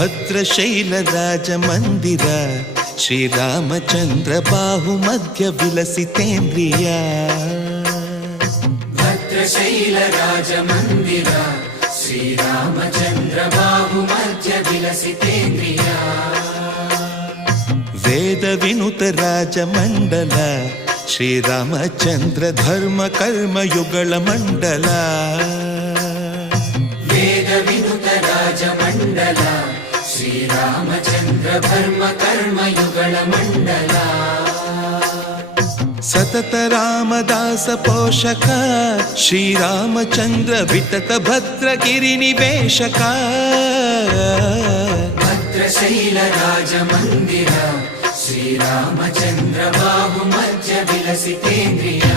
ಭದ್ರಶೈಲ ರಾಜ ಮಂದಿರ ಶ್ರೀರಾಮಚಂದ್ರ ಬಾಹು ಮಧ್ಯ ವಿಲಸಿತೇಂದ್ರಿಯ ಭದ್ರಶೈಲ ರಾಜ ಮಂದಿರ ಶ್ರೀರಾಮಚಂದ್ರ ಬಾಹು ಮಧ್ಯ ವಿಲಸಿತೇಂದ್ರಿಯ ವೇದ ವಿನುತ ರಾಜ ಮಂಡಲ ಶ್ರೀರಾಮಚಂದ್ರ ಧರ್ಮ ಕರ್ಮ ಯುಗಳ ಮಂಡಲ ವೇದ ವಿನುತ ರಾಜ ಮಂಡಲ ಶ್ರೀರಾಮಚಂದ್ರ ಧರ್ಮ ಕರ್ಮ ಯುಗಳ ಮಂಡಲ ಸತತ ರಾಮದಾಸ ಪೋಷಕ ಶ್ರೀರಾಮಚಂದ್ರ ವಿತತ ಭದ್ರಗಿರಿ ನಿವೇಶಕ ಭದ್ರಶೈಲ ರಾಜ ಮಂದಿರ ಶ್ರೀರಾಮಚಂದ್ರ ಬಾಹು ಮಧ್ಯ ವಿಲಸಿತೇಂದ್ರಿಯ